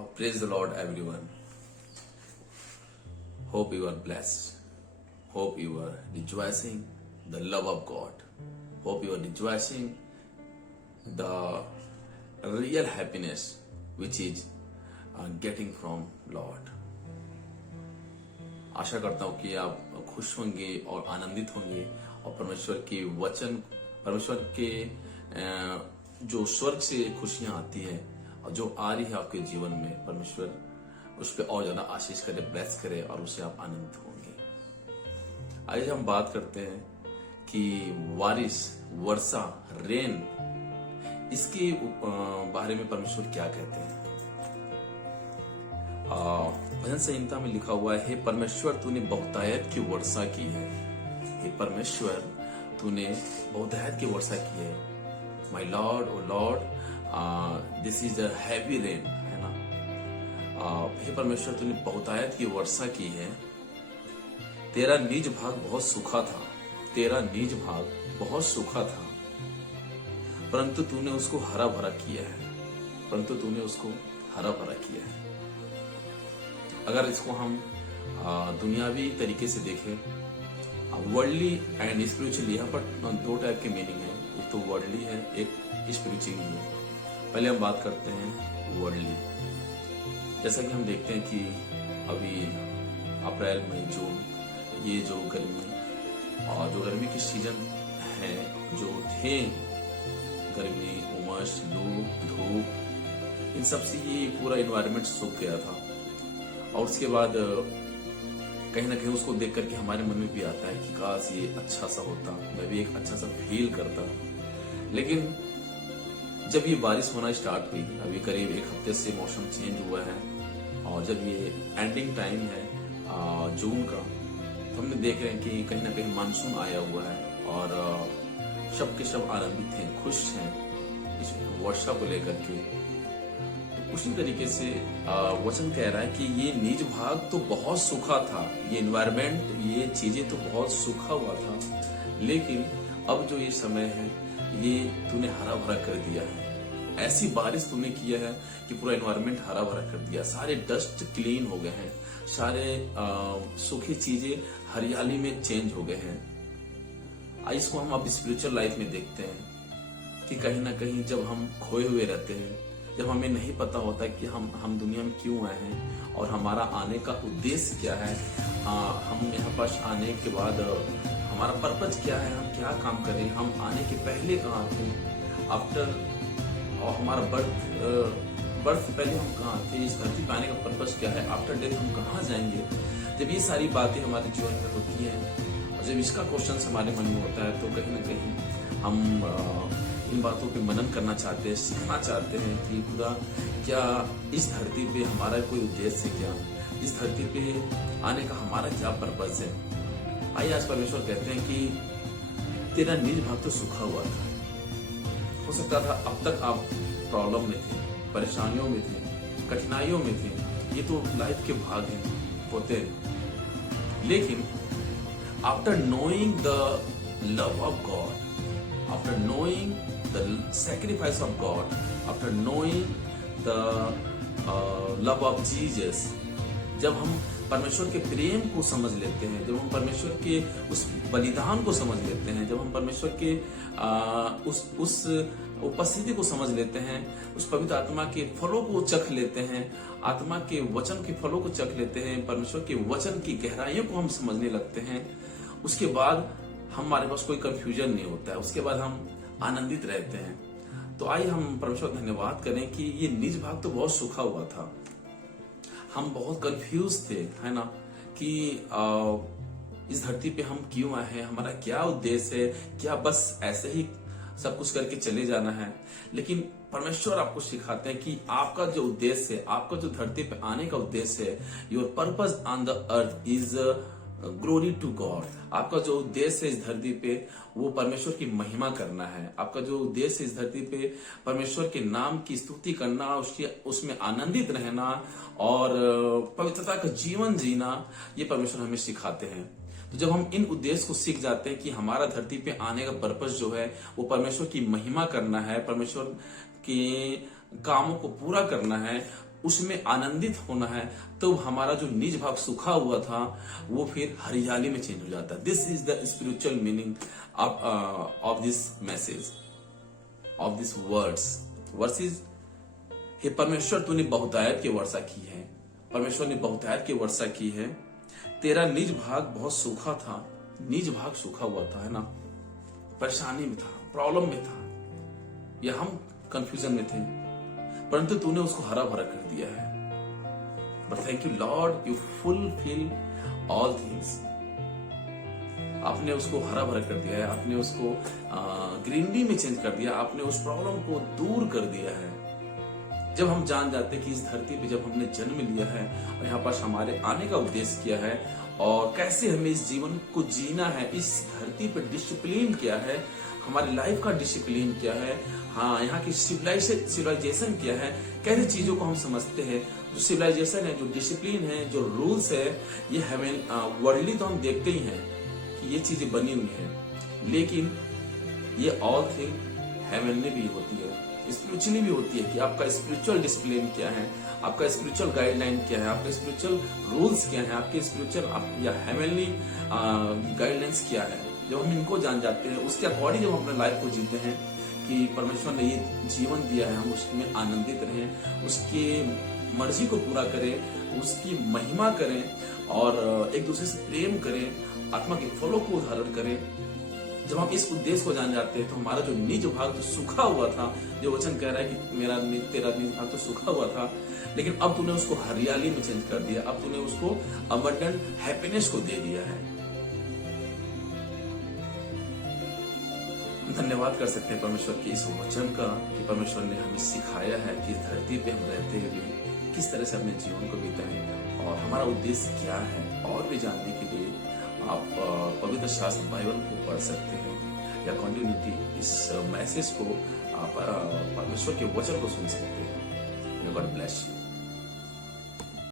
Praise the Lord, everyone. Hope you are blessed. Hope you are rejoicing the love of God. Hope you are rejoicing the real happiness which is getting from Lord. आशा करता हूं कि आप खुश होंगे और आनंदित होंगे और परमेश्वर के वचन, परमेश्वर के जो स्वर्ग से खुशियां आती है और जो आ रही है आपके जीवन में, परमेश्वर उस पर और ज्यादा आशीष करे, ब्लेस करे और उससे आप आनंदित होंगे। आज हम बात करते हैं कि बारिश, वर्षा, रेन, इसके बारे में परमेश्वर क्या कहते हैं। भजन संहिता में लिखा हुआ है, हे परमेश्वर तूने बहुतायत की वर्षा की है। हे परमेश्वर तूने बहुतायत की वर्षा की है। My lord, oh lord, this is a heavy rain, है ना। हे परमेश्वर तूने बहुतायत की वर्षा की है। तेरा निज भाग बहुत सूखा था, तेरा निज भाग बहुत सूखा था, परंतु तूने उसको हरा भरा किया है, परंतु तूने उसको हरा भरा किया है। अगर इसको हम दुनियावी तरीके से देखें, वर्ल्डली एंड स्पिरिचुअली, यहाँ पर दो टाइप के मीनिंग है, एक तो वर्ल्डली है, एक स्पिरिचुअली है। पहले हम बात करते हैं वर्ल्डली। जैसा कि हम देखते हैं कि अभी अप्रैल, मई, जून, ये जो गर्मी और जो गर्मी की सीजन है, जो थे गर्मी, उमस, लू, धूप, इन सब से ये पूरा एनवायरनमेंट सूख गया था। और उसके बाद कहीं ना कहीं उसको देख करके हमारे मन में भी आता है कि काश ये अच्छा सा होता, मैं भी एक अच्छा सा फील करता। लेकिन जब ये बारिश होना स्टार्ट हुई, अभी करीब एक हफ्ते से मौसम चेंज हुआ है, और जब ये एंडिंग टाइम है जून का, तो हमने देख रहे हैं कि कहीं ना कहीं मानसून आया हुआ है और सब के सब आनंदित हैं, खुश हैं इस वर्षा को लेकर के। तो उसी तरीके से वचन कह रहा है कि ये निज भाग तो बहुत सूखा था, ये एनवायरमेंट, ये चीजें तो बहुत सूखा हुआ था, लेकिन अब जो ये समय है ये तूने हरा भरा कर दिया है। ऐसी बारिश तूने किया है कि पूरा एनवायरनमेंट हरा भरा कर दिया, सारे डस्ट क्लीन हो गए हैं, सारे सूखी चीजें हरियाली में चेंज हो गए हैं। इसको हम अब स्पिरिचुअल लाइफ में देखते हैं कि कहीं ना कहीं जब हम खोए हुए रहते हैं, जब हमें नहीं पता होता कि हम दुनिया में क्यों आए हैं और हमारा आने का उद्देश्य क्या है, हम यहाँ पास आने के बाद हमारा पर्पज क्या है, हम क्या काम करें, हम आने के पहले कहाँ थे, आफ्टर, और हमारा बर्थ से पहले हम कहाँ थे, इस धरती पे आने का पर्पज क्या है, आफ्टर डेथ हम कहाँ जाएंगे। जब ये सारी बातें हमारे जीवन में होती हैं और जब इसका क्वेश्चन हमारे मन में होता है, तो कहीं ना कहीं हम इन बातों पे मनन करना चाहते हैं, सीखना चाहते हैं कि खुदा क्या इस धरती पे हमारा कोई उद्देश्य है, क्या इस धरती पे आने का हमारा क्या पर्पज है। आइए आज परमेश्वर कहते हैं कि तेरा निज भाग तो सूखा हुआ था। हो सकता था अब तक आप प्रॉब्लम में थे, परेशानियों में थे, कठिनाइयों में थे, ये तो लाइफ के भाग हैं, होते हैं। लेकिन after knowing the love of God, after knowing the sacrifice of God, after knowing the love of Jesus, जब हम परमेश्वर के प्रेम को समझ लेते हैं, जब हम परमेश्वर के उस बलिदान को समझ लेते हैं, जब हम परमेश्वर के उस उपस्थिति को समझ लेते हैं, उस पवित्र आत्मा के फलों को चख लेते हैं, आत्मा के वचन के फलों को चख लेते हैं, परमेश्वर के वचन की गहराइयों को हम समझने लगते हैं, उसके बाद हमारे पास कोई कंफ्यूजन नहीं होता है, उसके बाद हम आनंदित रहते हैं। तो आइए हम परमेश्वर धन्यवाद करें कि ये निज भाग तो बहुत सूखा हुआ था, हम बहुत कंफ्यूज थे, है ना, कि इस धरती पे हम क्यों आए हैं, हमारा क्या उद्देश्य है, क्या बस ऐसे ही सब कुछ करके चले जाना है। लेकिन परमेश्वर आपको सिखाते हैं कि आपका जो उद्देश्य है, आपका जो धरती पे आने का उद्देश्य है, your purpose on the earth is glory to God. आपका जो उद्देश्य है इस धरती पे, वो परमेश्वर की महिमा करना है। आपका जो उद्देश्य है इस धरती पे, परमेश्वर के नाम की स्तुति करना, उसमें आनंदित रहना और पवित्रता का जीवन जीना, ये परमेश्वर हमें सिखाते हैं। तो जब हम इन उद्देश्य को सीख जाते हैं कि हमारा धरती पे आने का पर्पस जो है वो परमेश्वर की महिमा करना है, परमेश्वर की कामों को पूरा करना है, उसमें आनंदित होना है, तो हमारा जो निज भाग सूखा हुआ था वो फिर हरियाली में चेंज हो जाता है। This is the spiritual meaning of this message, of this words is, हे परमेश्वर तूने बहुतायत की वर्षा की है, परमेश्वर ने बहुतायत की वर्षा की है। तेरा निज भाग बहुत सूखा था, निज भाग सूखा हुआ था, है ना, परेशानी में था, प्रॉब्लम में था, या हम कंफ्यूजन में थे, परंतु तूने उसको हरा भरा कर दिया है। But thank you Lord, you fulfil all things. आपने उसको हरा भरा कर दिया है, आपने उसको ग्रीनरी में चेंज कर दिया, आपने उस प्रॉब्लम को दूर कर दिया है। जब हम जान जाते हैं कि इस धरती पे जब हमने जन्म लिया है और यहाँ पर हमारे आने का उद्देश्य क्या है और कैसे हमें इस जीवन को जीना है, इस धरती पे डिसिप्लिन क्या है, हमारी लाइफ का डिसिप्लिन क्या है, हाँ, यहाँ की सिविलाइजेशन क्या है, कैसे चीजों को हम समझते हैं। जो सिविलाइजेशन है, जो डिसिप्लिन है, जो रूल्स है, ये हमें वर्ल्डली तो हम देखते ही हैं कि ये चीजें बनी हुई हैं, लेकिन ये ऑल थिंग हेवनली भी होती है, स्पिरिचुअली भी होती है कि आपका स्पिरिचुअल डिसिप्लिन क्या है, आपका स्पिरिचुअल गाइडलाइन क्या है, आपका स्पिरिचुअल रूल्स क्या है, आपके स्पिरिचुअल या हेवनली गाइडलाइंस क्या है। जब हम इनको जान जाते हैं, उसके अकॉर्डिंग जब हम अपने लाइफ को जीते हैं कि परमेश्वर ने ये जीवन दिया है, हम उसमें आनंदित रहें, उसकी मर्जी को पूरा करें, उसकी महिमा करें और एक दूसरे से प्रेम करें, आत्मा के फलों को धारण करें। जब हम इस उद्देश्य को जान जाते हैं तो हमारा जो निज भाग तो सूखा हुआ था, जो वचन कह रहा है कि तेरा निज भाग तो सूखा हुआ था, लेकिन अब तूने उसको हरियाली में चेंज कर दिया, अब तूने उसको अबंडेंट हैप्पीनेस को दे दिया है। धन्यवाद कर सकते हैं परमेश्वर के इस वचन का कि परमेश्वर ने हमें सिखाया है कि धरती पे हम रहते हुए किस तरह से अपने जीवन को बिताएं और हमारा उद्देश्य क्या है। और भी जानने के लिए आप पवित्र शास्त्र बाइबल को पढ़ सकते हैं या कंटिन्यूटी इस मैसेज को आप परमेश्वर के वचन को सुन सकते हैं। God bless you.